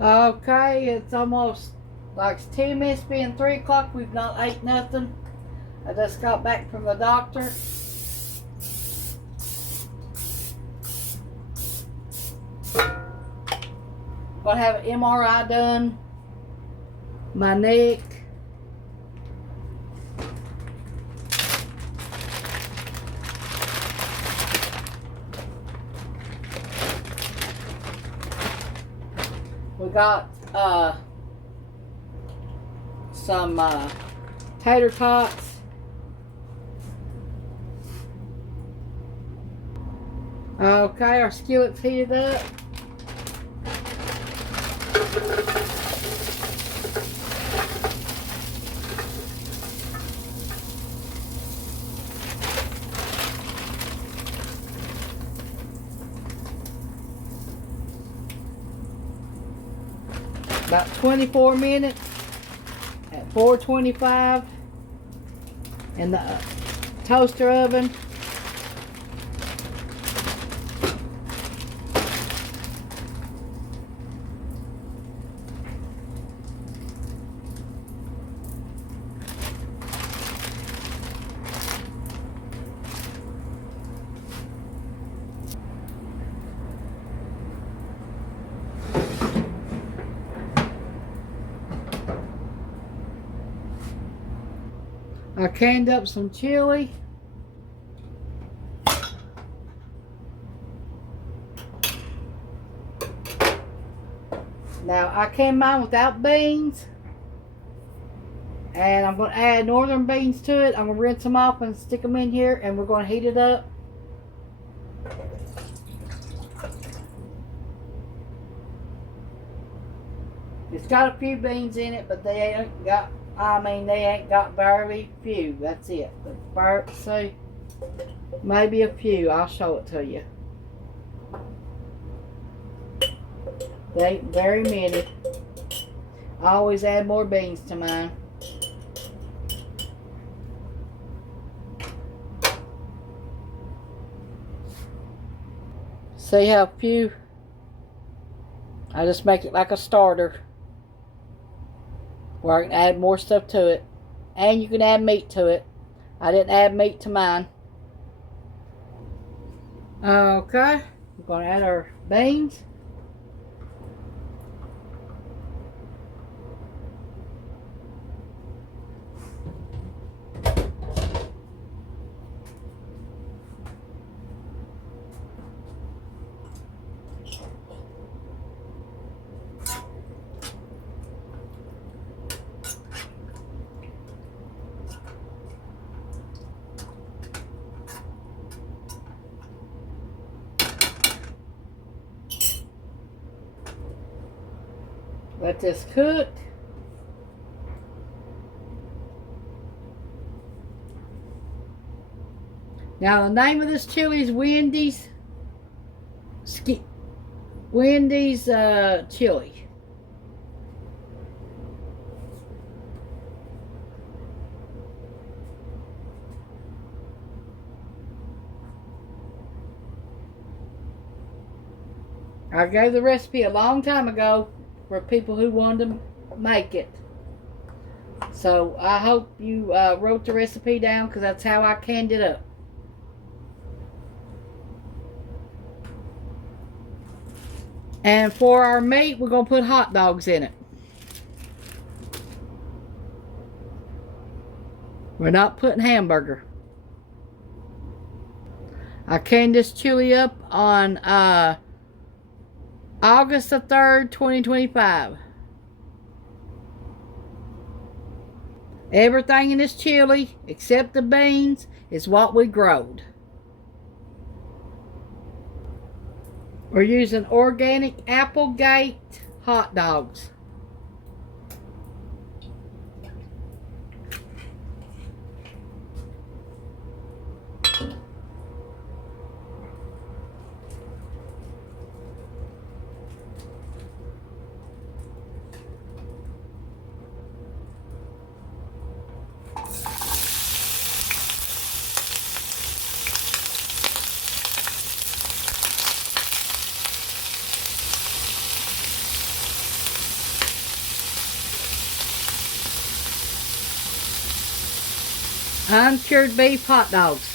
Okay, it's almost like 10 minutes being 3 o'clock. We've not ate nothing. I just got back from the doctor. Gonna have an MRI done. My neck. We got some tater tots. Okay, our skillet's heated up. About 24 minutes at 425 in the toaster oven. I canned up some chili. Now I canned mine without beans. And I'm going to add northern beans to it. I'm going to rinse them off and stick them in here, and we're going to heat it up. It's got a few beans in it, but they ain't got, they ain't got very few. That's it. See, maybe a few. I'll show it to you. They ain't very many. I always add more beans to mine. See how few? I just make it like a starter, where I can add more stuff to it. And you can add meat to it. I didn't add meat to mine. Okay, we're going to add our beans. Let this cook. Now the name of this chili is Wendy's chili. I gave the recipe a long time ago for people who wanted to make it. So I hope you wrote the recipe down, because that's how I canned it up. And for our meat, we're going to put hot dogs in it. We're not putting hamburger. I canned this chili up on August the 3rd, 2025. Everything in this chili, except the beans, is what we growed. We're using organic Applegate hot dogs. uncured beef hot dogs.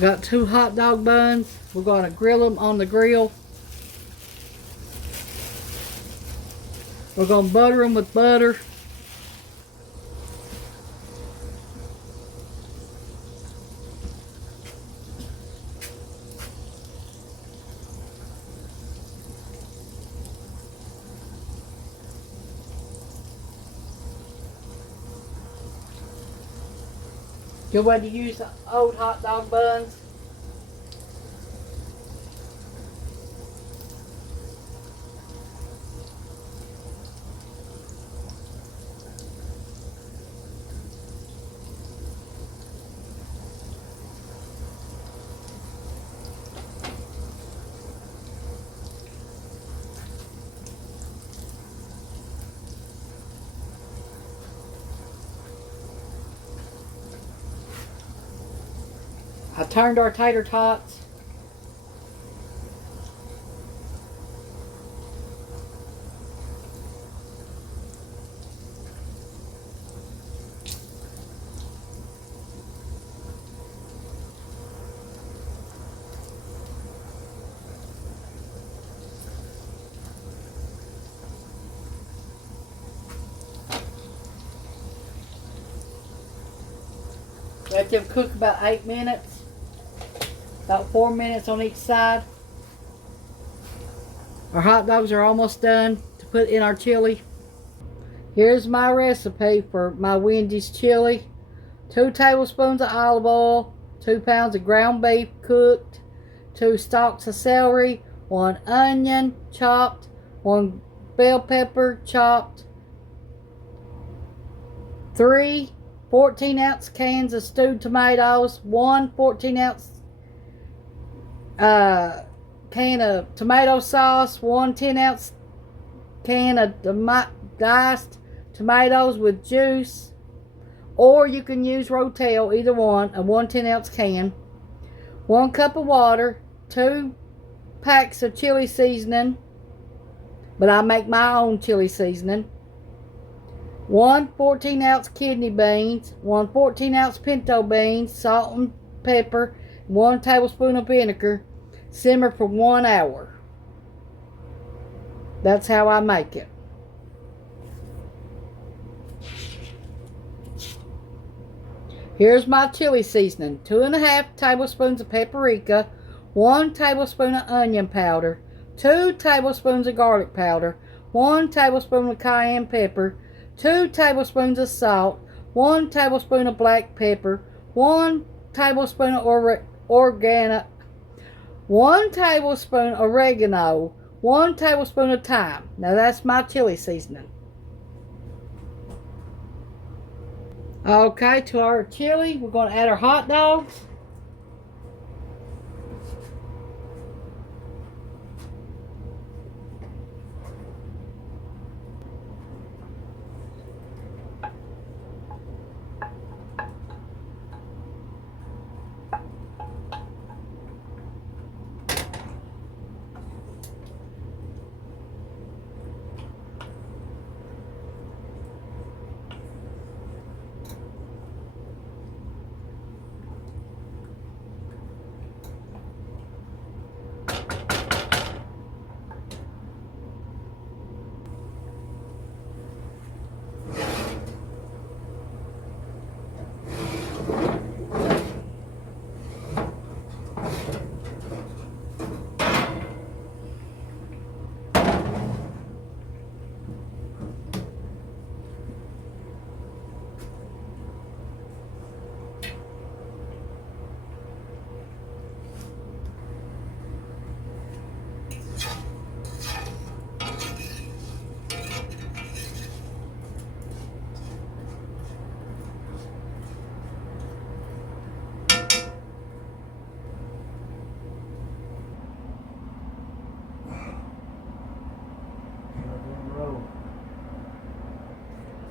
Got 2 hot dog buns. We're going to grill them on the grill. We're going to butter them with butter. Good way to use the old hot dog buns. I turned our tater tots. Let them cook about 8 minutes. About 4 minutes on each side. Our hot dogs are almost done to put in our chili. Here's my recipe for my Wendy's chili. 2 tablespoons of olive oil, 2 pounds of ground beef cooked, 2 stalks of celery, 1 onion chopped, 1 bell pepper chopped, 3 14-ounce cans of stewed tomatoes, 1 14-ounce can of tomato sauce, 1 10-ounce can of diced tomatoes with juice, or you can use Rotel, either one, a 1 10-ounce can, 1 cup of water, 2 packs of chili seasoning, but I make my own chili seasoning, 1 14-ounce kidney beans, 1 14-ounce pinto beans, salt and pepper, 1 tablespoon of vinegar. Simmer for 1 hour. That's how I make it. Here's my chili seasoning. 2.5 tablespoons of paprika, 1 tablespoon of onion powder, 2 tablespoons of garlic powder, 1 tablespoon of cayenne pepper, 2 tablespoons of salt, 1 tablespoon of black pepper, 1 tablespoon of oregano, 1 tablespoon oregano, 1 tablespoon of thyme. Now that's my chili seasoning. Okay, to our chili, we're going to add our hot dogs.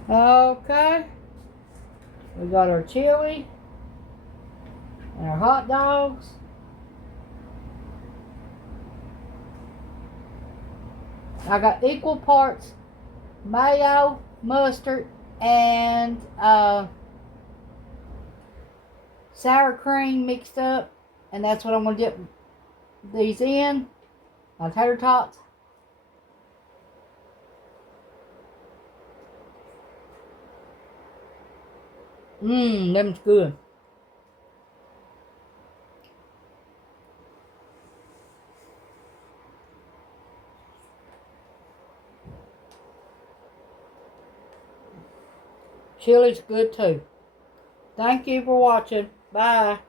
Okay. We got our chili and our hot dogs. I got equal parts mayo, mustard, and sour cream mixed up. And that's what I'm going to dip these in. My tater tots. Them's good. Chili's good too. Thank you for watching. Bye.